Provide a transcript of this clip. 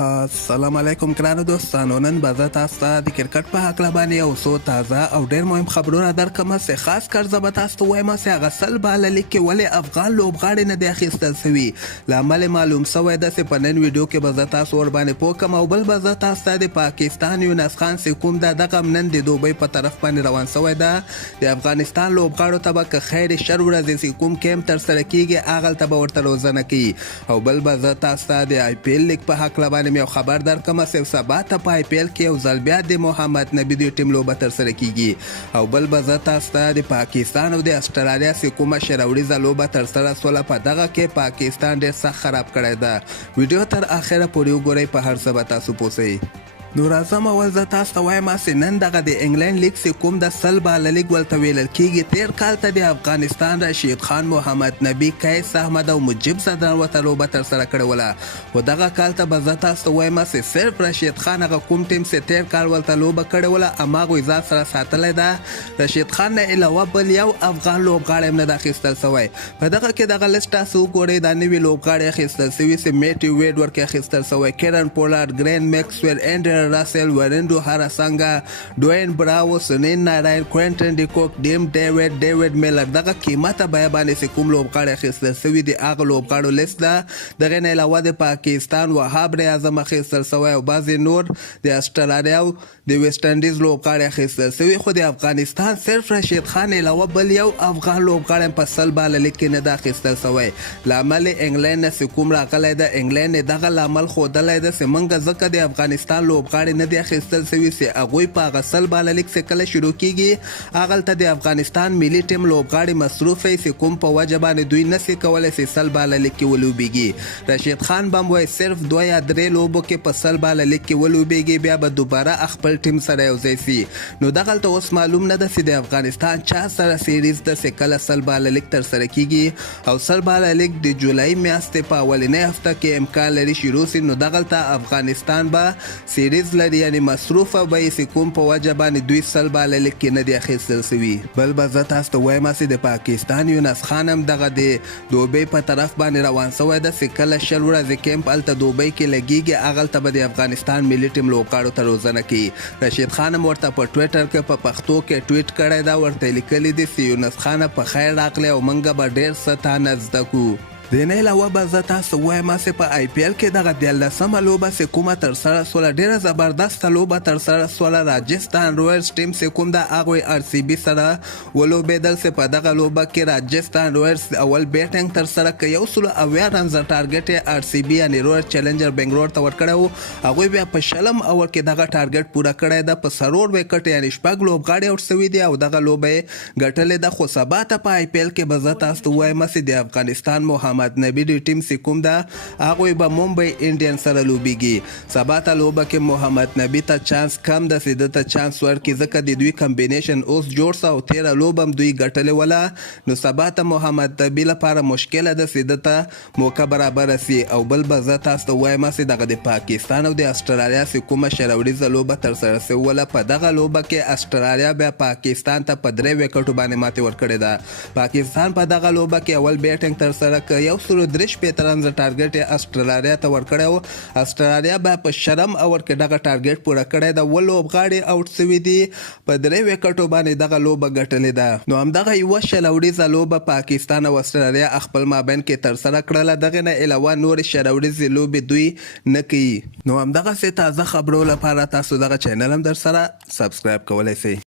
السلام علیکم ګرانو دوستانو. نن به زه تاسو ته د کرکټ په هکله باندې یو څو تازه او ډېر مهم خبرونه درکړم چې خاص کر زه به تاسو ته وایم چې هغه سل باله لیګ کې ولې افغان لوبغاړي نه دی اخیستل سوي. له امله معلوم سوی ده چې په نن ویډیو کې به زه تاسو ورباندې پوه کړم او بل به زه تاسو ته د پاکستان یونس خان چې کوم ده دغه نن د دوبۍ په طرف باندې روان سوی ده. د افغانستان لوبغاړو ته به که خیر شر ورځې چې کوم کیمپ ترسره کیږي هغلته به ورته روزنه کوي. او بل به زه تاسو ته د آی پی ایل لیګ په هکله باندې یو خبر درکړم چې سبا ته په آی پی ایل کې یو ځل بیا د محمد نبي د ټیم لوبه ترسره کیږي. او بل به زه تاسو ته د پاکستان او د استرالیا چې کومه شروریزه لوبه ترسره سوله په دغه کې پاکستان ډېر سخت خراب کړی ده. ویډیو تر اخره پورې وګورئ، په هر څه به تاسو پوه شئ. نو راځم اول زه تاسو ته وایم چې نن دغه د انګلند لیګ چې کوم د سل باله لیګ ولته ویلل کیږي، تیر کال ته د افغانستان رشید خان، محمد نبي، قیس احمد او مجیب زدن ورته لوبه ترسره کړې وله. خو دغه کال ته به زه تاسو ته وایم چې صرف رشید خان هغه کوم ټیم چې تیر کال ولته لوبه کړې وله هماغوی ځان سره ساتلی ده. رشید خان نه علاوه بل یو افغان لوبغاړی هم نه ده اخیستل سوی. په دغه کې دغه لیست تاسو وګورئ، دا نوي لوبغاړي اخیستل سوي چې میټي ویډ ورکې اخیستل سوی، کیرن پولارد، ګرین میکسویل، اینډر راسل، ورندو هاراسانګا، ډوین براو، سنین ناراین، کوینټن ډیکوک، ډیم ډیوډ میلر. دغه قیمته بیه باندې چې کوم لوبغاړي اخیستل سوي دي هغه لوبغاړو لیست ده. دغه نه علاوه د پاکستان وهاب اعظم اخیستل سوی او بعضې نور د استرالیا او د ویسټ انډیز لوبغاړي اخیستل سوي. خو د افغانستان صرف رشید خان علاوه بل یو افغان لوبغاړی په سل باله لیګ کې نه ده اخیستل سوی. له امله انګلند نه چې کوم راغلی ده، انګلند یې دغه لامل ښودلی ده چې موږ ځکه د افغانستان لوبغاړي نه دي اخیستل سوي چې هغوی په هغه سل باله لیګ چې کله شروع کیږي هغلته د افغانستان ملي ټیم لوبغاړي مصروف وي چې کوم په وجه باندې دوی نسي کولی چې سل باله لیګ کې ولوبیږي. رشید خان به هم وایي صرف 2 یا 3 لوبو کې په سل باله لیګ کې ولوبیږي، بیا به دوباره خپل ټیم سره یوځای سي. نو دغلته اوس معلوم نه ده چې د افغانستان چا سره سیریز ده چې کله سل باله لیګ ترسره کیږي. او سل باله لیګ د جولای میاشتې په اولنۍ هفته کې امکان لري شروع سي. نو دغلته افغانستان به سیریز لري، یعنی مصروفه به یې چې کوم په وجه باندې دوی سل باله لیګ کې نه دي اخیستل سوي. بل به زه تاسو ته وایم چې د پاکستان یونس خان هم دغه د دوبۍ په طرف باندې روان سوی ده چې کله 10 ورځې کیمپ هلته دوبۍ کې لګیږي هغلته به د افغانستان ملي ټیم لوبغاړو ته روزنه کوي. رشید خان هم ورته په ټویټر کې په پښتو کې ټویټ کړی ده، ورته لیکلي دي چې یونس خان په خیر راغلی او موږ به ډېر څه تا نه زده کړو. د نه علاوه به زه تاسو وایم چې په آی پی ایل کې دغه 14مه لوبه چې کومه ترسره سوله ډېره زبردسته لوبه ترسره سوله. راجستان رویلز ټیم چې کوم ده هغوی آر سی بي سره ولوبېدل چې په دغه لوبه کې راجستان رویلز اول بیټینګ ترسره کړ، 180 رنزه ټارګټ یې آر سی بي یعنې رویل چیلنجر بنګلور ته ورکړی و. هغوی بیا په 20 اوور کې دغه ټارګټ پوره کړی ده، په 4 وکټ یعنې 6 لوبغاړي آوټ سوي دي او دغه لوبه یې ګټلې ده. خو سبا ته په آی پی ایل کې به زه تاسو ته وایم چې د افغانستان محمد نبي د ټیم چې کوم ده هغوی به ممبئی انډین سره لوبیږي. سبا ته لوبه کې محمد نبي ته چانس کم ده چې ده ته چانس ورکړي ځکه د دوی کمبینیشن اوس جوړ سه او تیره لوبه هم دوی ګټلې وله. نو سبا ته محمد نبي لپاره مشکله ده چې ده ته موقع برابره سي. او بل به زه تاسو ته وایم چې دغه د پاکستان او د استرالیا چې کومه شروریزه لوبه ترسره سوله په دغه لوبه کې استرالیا بیا پاکستان ته په 3 وکټو باندې ماتې ورکړې ده. پاکستان په دغه لوبه کې اول بیټینګ ترسره کړ، 103 رنزه ټارګټ یې استرالیا ته ورکړی و. استرالیا بیا په 20 اوور کې دغه ټارګټ پوره کړی ده، 7 لوبغاړي آوټ سوي دي، په 3 وکټو باندې دغه لوبه ګټلې ده. نو همدغه یوه شروریزه لوبه پاکستان او استرالیا خپل مابین کې ترسره کړله. دغه نه علاوه نورې شروریزې لوبې دوی نه کوي. نو همدغسې تازه خبرو لپاره تاسو دغه چینل هم در سره سبسکرایب کولی شئ.